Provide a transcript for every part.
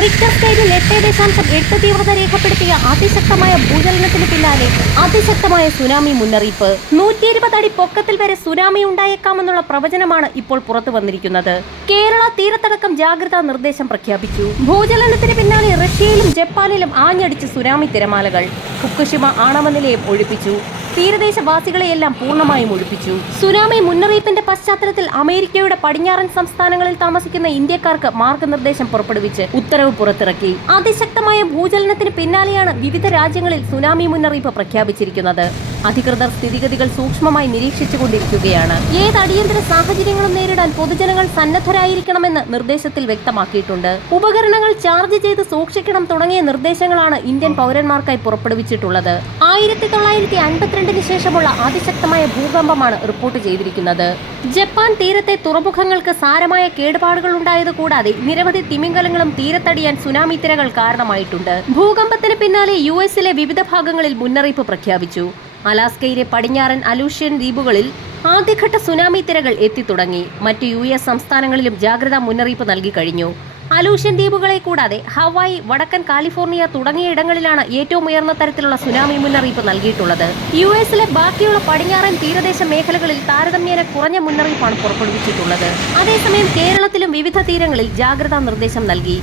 Richter സ്കെയിലിൽ 8.8 തീവ്രത രേഖപ്പെടുത്തിയ അതിശക്തമായ ഭൂചലനത്തിന് പിന്നാലെ അതിശക്തമായ സുനാമി മുന്നറിയിപ്പ്. 120 അടി പൊക്കത്തിൽ വരെ സുനാമി ഉണ്ടായേക്കാമെന്നുള്ള പ്രവചനമാണ് ഇപ്പോൾ പുറത്തു വന്നിരിക്കുന്നത്. കേരള തീരത്തടക്കം ജാഗ്രതാ നിർദ്ദേശം പ്രഖ്യാപിച്ചു. ഭൂചലനത്തിന് പിന്നാലെ റഷ്യയിലും ജപ്പാനിലും ആഞ്ഞടിച്ച് സുനാമി തിരമാലകൾ. ഫുക്കുഷിമ ആണവ നിലയം ഒഴിപ്പിച്ചു. തീരദേശവാസികളെയെല്ലാം പൂർണ്ണമായും ഒഴിപ്പിച്ചു. സുനാമി മുന്നറിയിപ്പിന്റെ പശ്ചാത്തലത്തിൽ അമേരിക്കയുടെ പടിഞ്ഞാറൻ സംസ്ഥാനങ്ങളിൽ താമസിക്കുന്ന ഇന്ത്യക്കാർക്ക് മാർഗനിർദ്ദേശം പുറപ്പെടുവിച്ച് ഉത്തരവ് പുറത്തിറക്കി. അതിശക്തമായ ഭൂചലനത്തിന് പിന്നാലെയാണ് വിവിധ രാജ്യങ്ങളിൽ സുനാമി മുന്നറിയിപ്പ് പ്രഖ്യാപിച്ചിരിക്കുന്നത്. അധികൃതർ സ്ഥിതിഗതികൾ സൂക്ഷ്മമായി നിരീക്ഷിച്ചുകൊണ്ടിരിക്കുകയാണ്. ഏത് അടിയന്തര സാഹചര്യങ്ങളും നേരിടാൻ പൊതുജനങ്ങൾ സന്നദ്ധരായിരിക്കണമെന്ന് നിർദ്ദേശത്തിൽ വ്യക്തമാക്കിയിട്ടുണ്ട്. ഉപകരണങ്ങൾ ചാർജ് ചെയ്ത് സൂക്ഷിക്കണം തുടങ്ങിയ നിർദ്ദേശങ്ങളാണ് ഇന്ത്യൻ പൗരന്മാർക്കായി പുറപ്പെടുവിച്ചിട്ടുള്ളത്. 1952 ശേഷമുള്ള അതിശക്തമായ ഭൂകമ്പമാണ് റിപ്പോർട്ട് ചെയ്തിരിക്കുന്നത്. ജപ്പാൻ തീരത്തെ തുറമുഖങ്ങൾക്ക് സാരമായ കേടുപാടുകൾ ഉണ്ടായത് കൂടാതെ നിരവധി തിമിംഗലങ്ങളും തീരത്തടിയാൻ സുനാമി തിരകൾ കാരണമായിട്ടുണ്ട്. ഭൂകമ്പത്തിന് പിന്നാലെ യുഎസിലെ വിവിധ ഭാഗങ്ങളിൽ മുന്നറിയിപ്പ് പ്രഖ്യാപിച്ചു. അലാസ്കയിലെ പടിഞ്ഞാറൻ അലൂഷ്യൻ ദ്വീപുകളിൽ ആദ്യഘട്ട സുനാമി തിരകൾ എത്തിത്തുടങ്ങി. മറ്റ് US സംസ്ഥാനങ്ങളിലും ജാഗ്രതാ മുന്നറിയിപ്പ് നൽകി കഴിഞ്ഞു. അലൂഷ്യൻ ദ്വീപുകളെ കൂടാതെ ഹവായി, വടക്കൻ കാലിഫോർണിയ തുടങ്ങിയ ഇടങ്ങളിലാണ് ഏറ്റവും ഉയർന്ന തരത്തിലുള്ള സുനാമി മുന്നറിയിപ്പ് നൽകിയിട്ടുള്ളത്. യുഎസിലെ ബാക്കിയുള്ള പടിഞ്ഞാറൻ തീരദേശ മേഖലകളിൽ താരതമ്യേന കുറഞ്ഞ മുന്നറിയിപ്പാണ് പുറപ്പെടുവിച്ചിട്ടുള്ളത്. അതേസമയം കേരളത്തിലും വിവിധ തീരങ്ങളിൽ ജാഗ്രതാ നിർദ്ദേശം നൽകി.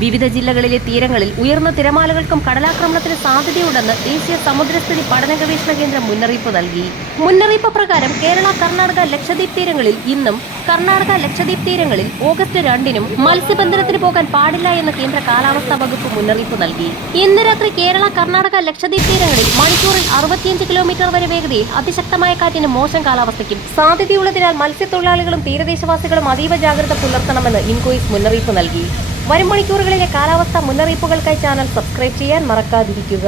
വിവിധ ജില്ലകളിലെ തീരങ്ങളിൽ ഉയർന്ന തിരമാലകൾക്കും കടലാക്രമണത്തിന് സാധ്യതയുണ്ടെന്ന് ദേശീയ സമുദ്രസ്ഥിതി പഠന ഗവേഷണ കേന്ദ്രം മുന്നറിയിപ്പ് നൽകി. മുന്നറിയിപ്പ് പ്രകാരം കേരള, കർണാടക, ലക്ഷദ്വീപ് തീരങ്ങളിൽ ഇന്നും, കർണാടക, ലക്ഷദ്വീപ് തീരങ്ങളിൽ ഓഗസ്റ്റ് 2-നും മത്സ്യബന്ധനത്തിന് പോകാൻ പാടില്ല എന്ന് കേന്ദ്ര കാലാവസ്ഥാ വകുപ്പ് മുന്നറിയിപ്പ് നൽകി. ഇന്ന് രാത്രി കേരള, കർണാടക, ലക്ഷദ്വീപ് തീരങ്ങളിൽ മണിക്കൂറിൽ 65 കിലോമീറ്റർ വരെ വേഗതയിൽ അതിശക്തമായ കാറ്റിനും മോശം കാലാവസ്ഥയ്ക്കും സാധ്യതയുള്ളതിനാൽ മത്സ്യത്തൊഴിലാളികളും തീരദേശവാസികളും അതീവ ജാഗ്രത പുലർത്തണമെന്ന് ഇൻകോയിസ് മുന്നറിയിപ്പ് നൽകി. വരും മണിക്കൂറുകളിലെ കാലാവസ്ഥാ മുന്നറിയിപ്പുകൾക്കായി ചാനൽ സബ്സ്ക്രൈബ് ചെയ്യാൻ മറക്കാതിരിക്കുക.